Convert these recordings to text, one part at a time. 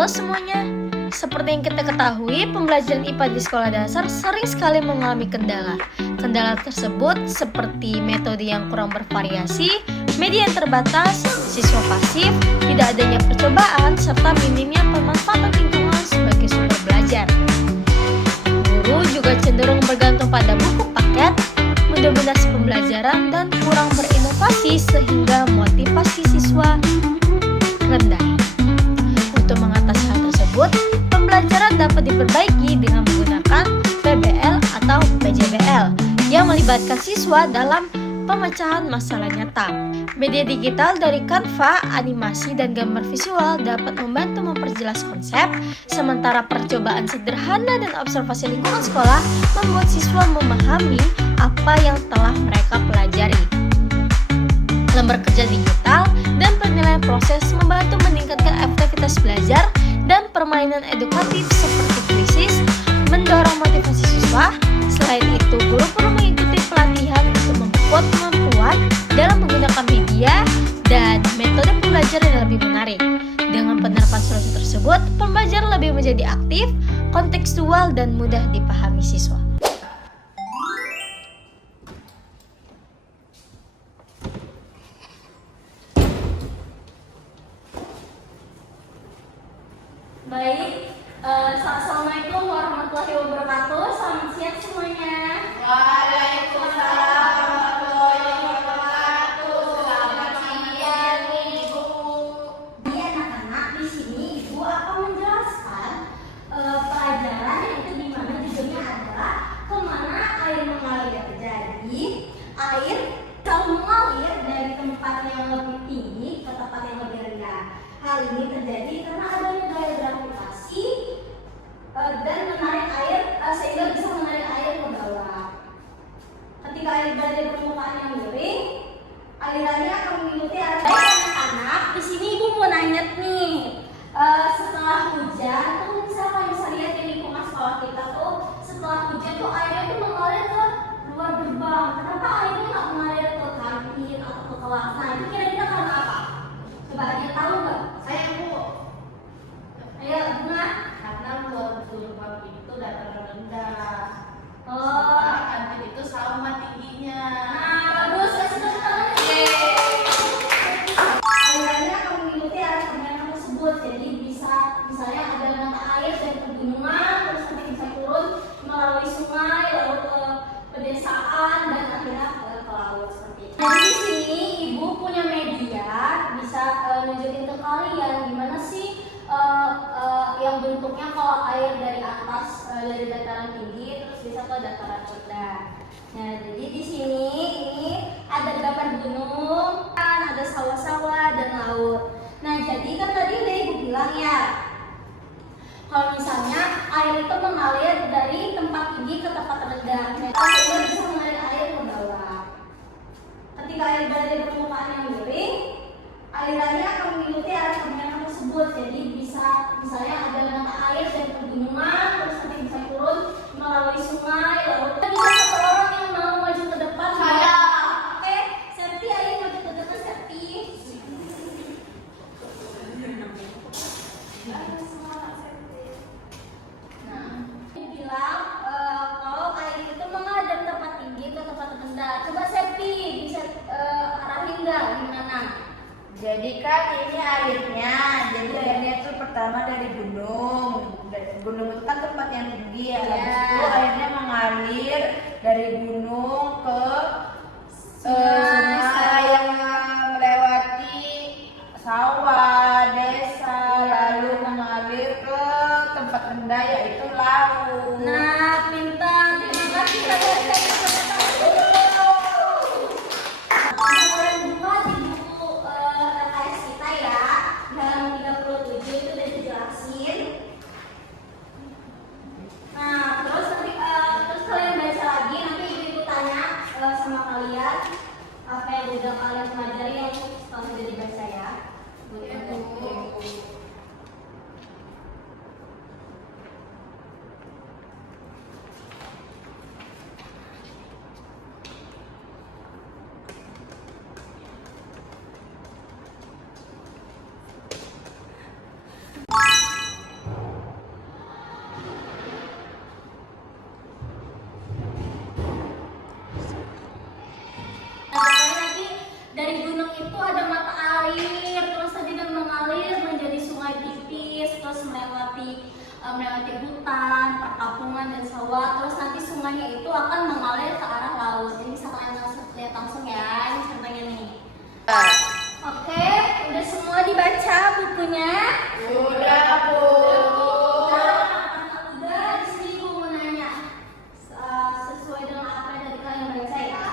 Halo semuanya, seperti yang kita ketahui, pembelajaran IPA di sekolah dasar sering sekali mengalami kendala. Kendala tersebut seperti metode yang kurang bervariasi, media yang terbatas, siswa pasif, tidak adanya percobaan, serta minimnya pemanfaatan lingkungan sebagai sumber belajar. Guru juga cenderung bergantung pada buku paket, mendominasi pembelajaran, dan kurang berinovasi sehingga motivasi siswa rendah. Untuk mengatasi hal tersebut, pembelajaran dapat diperbaiki dengan menggunakan PBL atau PJBL yang melibatkan siswa dalam pemecahan masalah nyata. Media digital dari Canva, animasi, dan gambar visual dapat membantu memperjelas konsep, sementara percobaan sederhana dan observasi lingkungan sekolah membuat siswa memahami apa yang telah mereka pelajari. Lembar kerja digital dan penilaian proses membantu meningkatkan efektivitas belajar dan permainan edukatif seperti kuisis mendorong motivasi siswa. Selain itu, guru perlu mengikuti pelatihan untuk memperkuat kemampuan dalam menggunakan media dan metode pembelajaran yang lebih menarik. Dengan penerapan solusi tersebut, pembelajaran lebih menjadi aktif, kontekstual, dan mudah dipahami siswa. Baik, assalamualaikum warahmatullahi wabarakatuh. Selamat siang semuanya. Waalaikumsalam warahmatullahi wabarakatuh. Selamat siang Ibu. Iya anak-anak, di sini Ibu akan menjelaskan pelajaran yaitu di mana judulnya adalah kemana air mengalir. Jadi air selalu mengalir dari tempat yang lebih tinggi ke tempat yang lebih rendah. Hal ini terjadi karena adanya gaya gravitasi dan menarik air sehingga bisa menarik air ke bawah. Ketika air berada di permukaan yang miring, alirannya akan mengikuti arah. Baik anak-anak, di sini Ibu mau nanya nih, setelah hujan tuh misalkan bisa lihat di lingkungan sekolah kita tuh setelah hujan tuh airnya tuh mengalir ke luar gerbang. Kenapa airnya nggak mengalir ke kantin atau ke kelas? Nah itu kira-kira karena apa? Coba ada yang tahu nggak? Saya Bu. Ayo Bunga. Karena luar gerbang itu dataran rendah. Oh. Sementara kantin itu sama tingginya. Nah, bagus. Kasih tangan. Alirannya akan mengikuti arah permainan tersebut. Jadi bisa misalnya ada mata air dari pegunungan, terus nanti bisa turun melalui sungai, lalu ke pedesaan dan akhirnya ke laut seperti itu. Jadi di sini Ibu punya media bisa nunjukin ke kalian gimana sih yang bentuknya kalau air dari atas dari dataran tinggi terus bisa ke dataran rendah. Nah, jadi di sini ini ada gambar gunung, kan ada sawah-sawah dan laut. Nah, jadi kan tadi udah Ibu bilang ya, kalau misalnya air itu mengalir dari tempat tinggi ke tempat rendah, sehingga bisa mengalir air ke bawah. Ketika air berada di permukaan yang miring, alirannya akan mengikuti arah permainan tersebut. Jadi bisa misalnya ada mata air dari pegunungan, terus nanti bisa turun melalui sungai, lalu bisa satu orang yang mau maju ke depan. Saya. Oke, Septi, ayo maju ke depan Septi. Nah, bilang kalau air itu mengalir dari tempat tinggi ke tempat rendah. Coba Septi bisa arahin nggak gimana? Jadi kan ini airnya, jadi airnya itu pertama dari gunung. Gunung itu kan tempat yang tinggi ya. Habis itu airnya mengalir dari gunung ke sungai yang melewati sawah, desa, lalu mengalir ke tempat rendah yaitu laut. Nah, pintar. Terima kasih saudara-saudara. Bunga di buku LKS kita ya, dalam 37 itu udah dijelasin. Nah, terus nanti terus kalian baca lagi, nanti ibu tanya sama kalian apa yang udah kalian pelajari yang setelah udah dibaca ya. perkampungan dan sawah. Terus nanti sungainya itu akan mengalir ke arah laut. Jadi bisa kalian lihat langsung ya, ini contohnya nih. Oke, udah semua dibaca bukunya? Sudah, Bu. Udah, di sini Bu mau nanya sesuai dengan apa yang tadi kalian baca ya.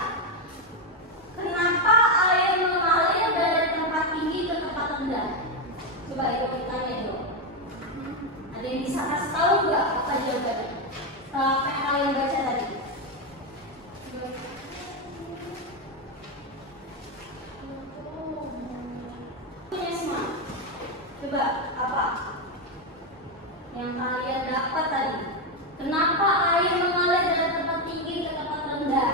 Kenapa air mengalir dari tempat tinggi ke tempat rendah? Coba itu kita tanya dulu. Ada yang bisa kasih tahu nggak apa jawabannya? Apa yang kalian baca tadi? Punya semua. Coba apa? Yang kalian dapat tadi. Kenapa air mengalir dari tempat tinggi ke tempat rendah?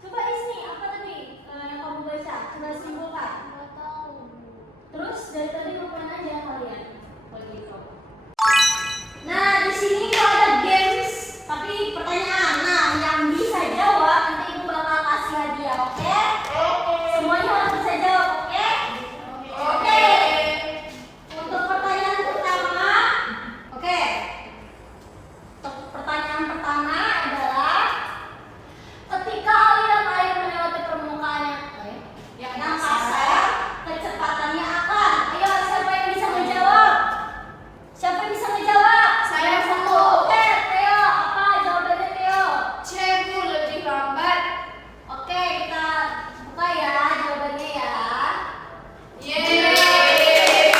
Coba di sini apa tadi yang kamu baca? Coba simpulkan. Nggak tahu. Terus dari tadi ngapain aja kalian? Begitu. Nah di sini kalau ada games, tapi pertanyaan. Nah yang bisa jawab nanti ibu bakal kasih hadiah, oke? Semuanya harus bisa jawab, oke? Oke. Untuk pertanyaan pertama, oke. Untuk pertanyaan pertama adalah ketika aliran air melewati permukaan yang angkasa, kecepatannya akan. Ayo siapa yang bisa menjawab? Siapa yang bisa menjawab? Saya satu. Oke, Theo, apa jawabannya Theo? C, Bu, lebih lambat. Oke, kita buka ya jawabannya ya. Yeay.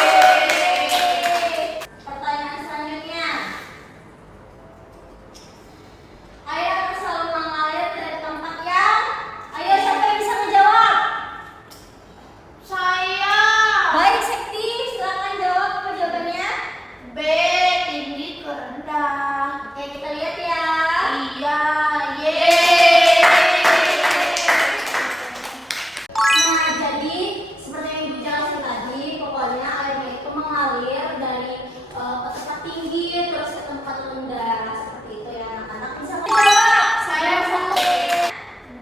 Pertanyaan selanjutnya. Air akan selalu mengalir dari tempat yang. Ayo siapa yang bisa menjawab? Saya. Baik, Sekti, silakan jawab apa jawabannya. B, tinggi ke rendah. Oke, kita lihat ya. Iya, yeay. Nah, jadi seperti yang Ibu jelaskan tadi, pokoknya airnya itu mengalir dari ke tempat tinggi terus ke tempat rendah seperti itu ya anak-anak. Bisa menjawab? Saya satu.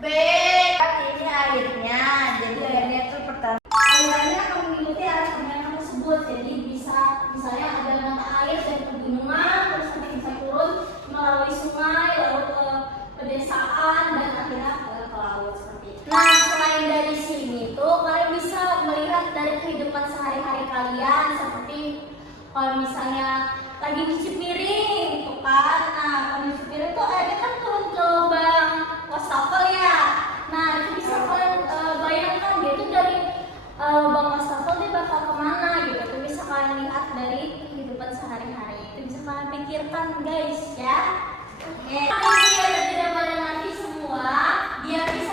B, ini airnya. Jadi airnya itu pertama. Alirannya akan mengikuti arah pemilihan tersebut. Jadi misalnya ada mata air dari pegunungan terus nanti bisa turun melalui sungai lalu ke pedesaan dan akhirnya ke laut seperti itu. Nah selain dari sini tuh kalian bisa melihat dari kehidupan sehari-hari kalian seperti kalau misalnya lagi nyuci piring tuh kan. Nah kalau nyuci piring tuh airnya kan turun ke lubang wastafel ya. Nah itu bisa kalian bayangkan dia tuh dari lubang wastafel dia bakal kemana gitu. Itu bisa kalian lihat dari kehidupan sehari-hari. Itu bisa kalian pikirkan guys ya. Oke. Biar tidak pada nanti semua biar bisa